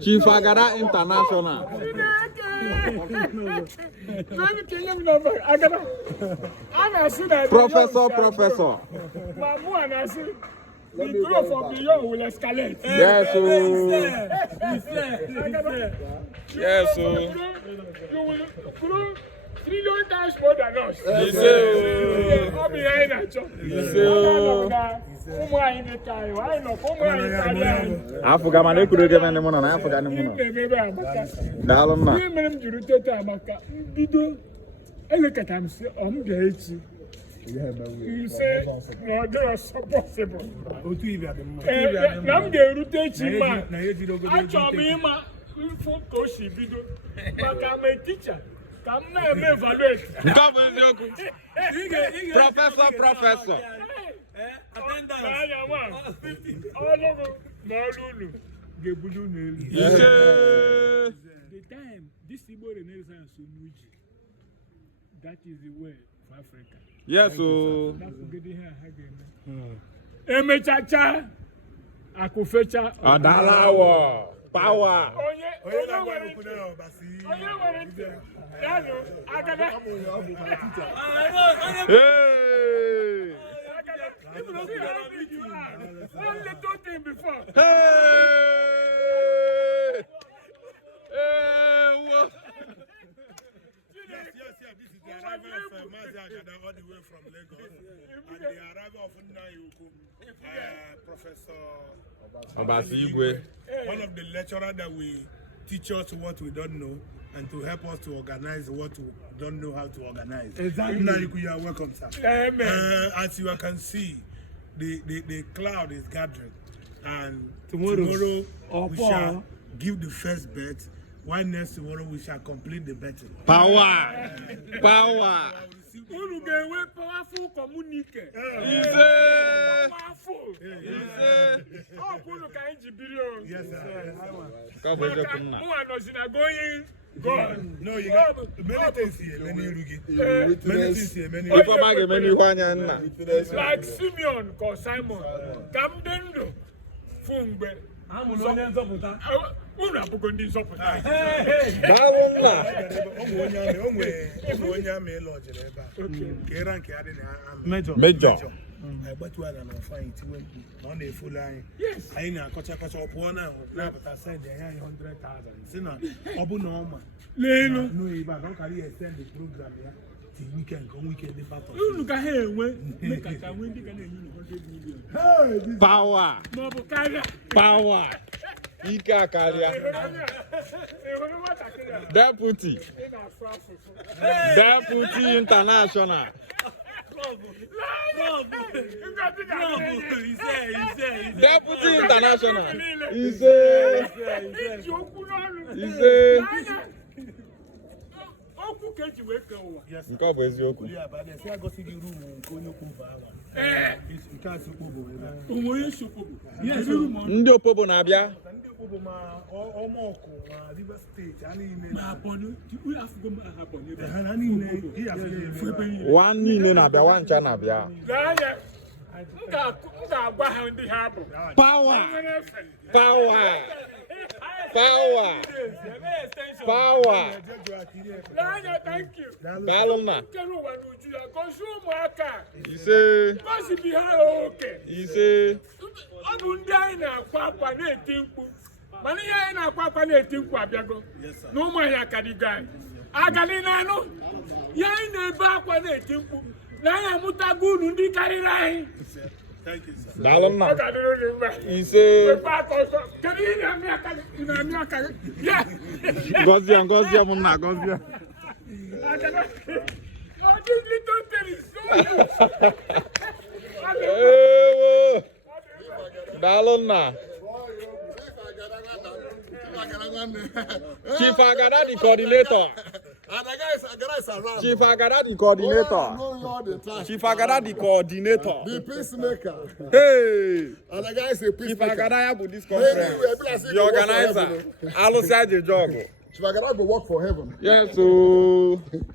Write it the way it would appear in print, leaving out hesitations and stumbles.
Chief Agada International. Professor. The growth of the young will escalate. Yes, Yes, You will grow 3 times more than us. Yes, All behind that job. I forgot my name. Could you give me money? I forgot the money. You say, no, they are so possible. Nam de route man. I told me, ma, for Koshi video. But I'm a teacher. Come now, evaluate. Professor. The time this Igbo Renaissance that is the way for Africa. Yes, Emechacha, Akufecha, Adalawa, power. Hey! All the way from Lagos, and the arrival of Professor Obasi Igwe, one of the lecturers that will teach us what we don't know and to help us to organize what we don't know how to organize. Exactly. You are welcome, sir. Amen. As you can see, the cloud is gathering, and tomorrow we shall give the first bet. Why next tomorrow we shall complete the betting. Power. Powerful communique. Powerful. Yes, sir. No, you got many things here, many like Simeon or Simon. Camdendo. Fungbe. Una bugondi sopota. Major. But you are not fine on the full line. Yes, I know. Kocha up one now, but I said they are 100,000. Sina, Obu Norma. No, but don't carry extend the program here. Till weekend, the battle. You look at him when make a win the 100 million. Power. Ika Kalia. Deputy International. Deputy International. Yes. Ndị opobo na-abịa. One niile na-abịa, one ncha na-abịa. Power. Thank you. Balona. Ise. No more yakadiga. Agalina, Yana Bakwa, Naya Mutagun, Ndi Karirai. Thank you, sir. Balona. Ise. Gozia, Muna, Gozia. This little thing is so Balona. Chief Agada, the coordinator. And the guy is around. Chief Agada, the coordinator. Chief Agada, the coordinator. The peacemaker. Hey! And the guy is a Chief peacemaker. Agada, with this conference. The organizer. Alongside the job. Chief Agada go work for heaven. Yes, so.